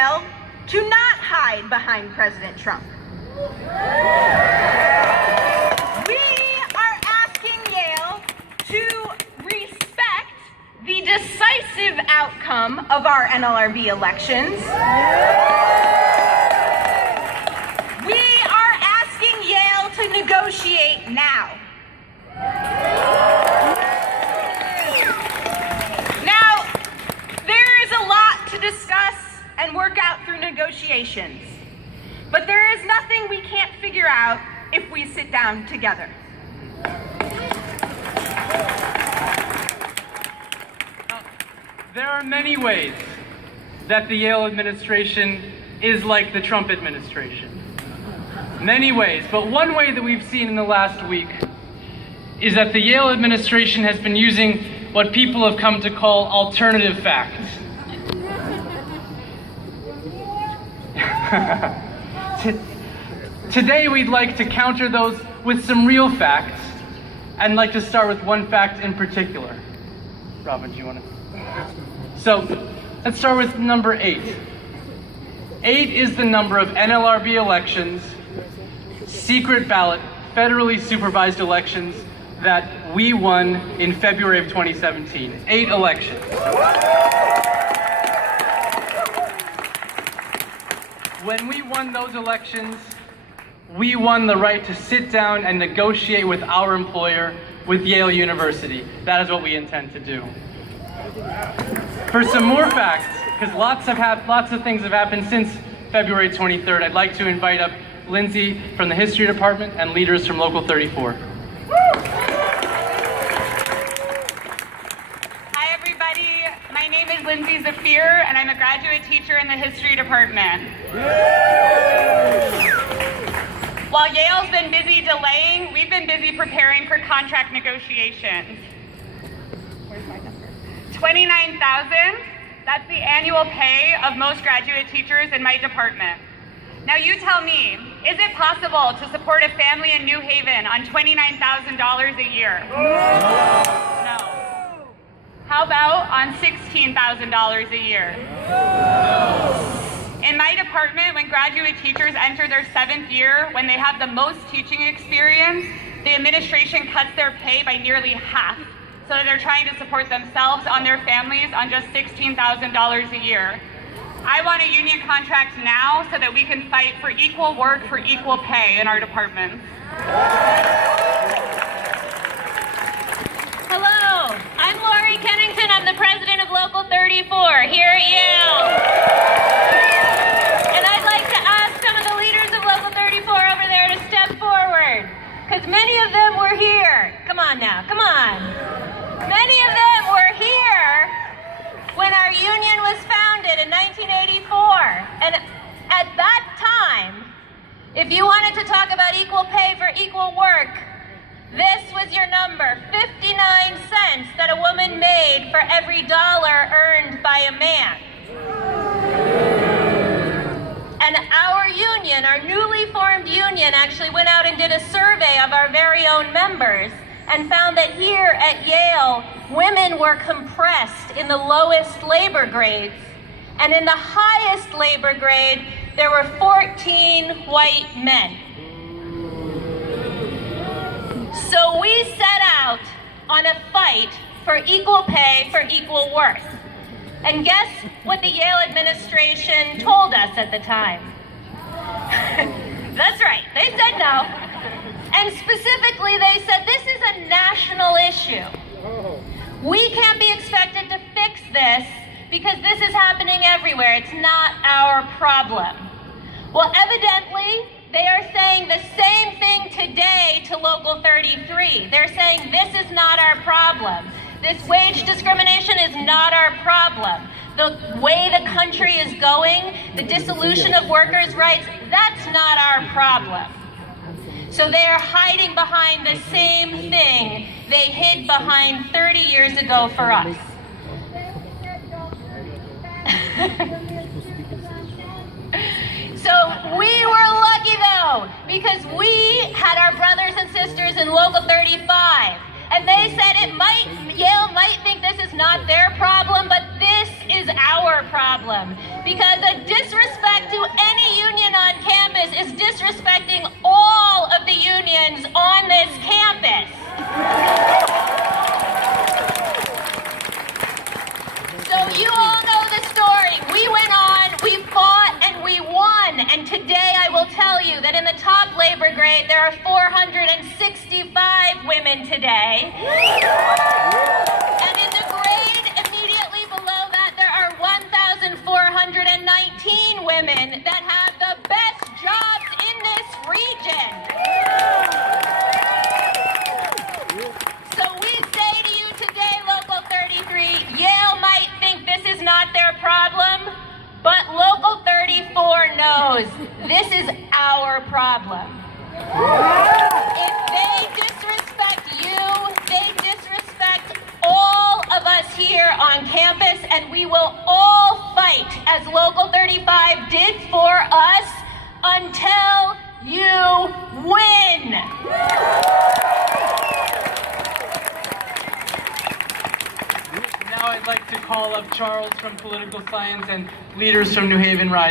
Yale to not hide behind President Trump. We are asking Yale to respect the decisive outcome of our NLRB elections. We are asking Yale to negotiate now. Now, there is a lot to discuss and work out through negotiations, but there is nothing we can't figure out if we sit down together. There are many ways that the Yale administration is like the Trump administration. Many ways, but one way that we've seen in the last week is that the Yale administration has been using what people have come to call alternative facts. Today we'd like to counter those with some real facts, and like to start with one fact in particular. Robin, do you want to? So, let's start with number 8. 8 is the number of NLRB elections, secret ballot, federally supervised elections that we won in February of 2017. 8 elections. When we won those elections, we won the right to sit down and negotiate with our employer, with Yale University. That is what we intend to do. For some more facts, because lots of things have happened since February 23rd, I'd like to invite up Lindsay from the History Department and leaders from Local 34. Hi everybody, my name is Lindsay Zafir and I'm a graduate teacher in the History Department. While Yale's been busy delaying, we've been busy preparing for contract negotiations. Where's my number? 29,000, that's the annual pay of most graduate teachers in my department. Now you tell me, is it possible to support a family in New Haven on $29,000 a year? No. How about on $16,000 a year? In my department, when graduate teachers enter their 7th year, when they have the most teaching experience, the administration cuts their pay by nearly half, so that they're trying to support themselves and their families on just $16,000 a year. I want a union contract now so that we can fight for equal work for equal pay in our departments. Hello, I'm Lori Kennington. I'm the president of Local 34 here at Yale. And I'd like to ask some of the leaders of Local 34 over there to step forward, because many of them were here. Come on now, come on. Many of them were here when our union was founded in 1984. And at that time, if you wanted to talk about equal pay for equal work, this was your number, 59 cents that a woman made for every dollar earned by a man. And our union, our newly formed union, actually went out and did a survey of our very own members and found that here at Yale, women were compressed in the lowest labor grades, and in the highest labor grade, there were 14 white men. So we set out on a fight for equal pay for equal worth. And guess what the Yale administration told us at the time? That's right, they said no. And specifically, they said this is a national issue. We can't be expected to fix this because this is happening everywhere. It's not our problem. Well, evidently, they are saying the same thing today to Local 33. They're saying this is not our problem. This wage discrimination is not our problem. The way the country is going, the dissolution of workers' rights, that's not our problem. So they are hiding behind the same thing they hid behind 30 years ago for us. So we were lucky though, because we had our brothers and sisters in Local 35, and they said Yale might think this is not their problem, but this is our problem, because a disrespect campus is disrespecting all of the unions on this campus. So you all know the story. We went on, we fought, and we won. And today I will tell you that in the top labor grade, there are 465 women today. And in the grade immediately below that, there are 1,419 women that have the best jobs in this region. So we say to you today, Local 33, Yale might think this is not their problem, but Local 34 knows this is our problem. If they disrespect you, they disrespect all of us here on campus, and we will all fight as Local 35 did for us until you win. Now I'd like to call up Charles from Political Science and leaders from New Haven Rise.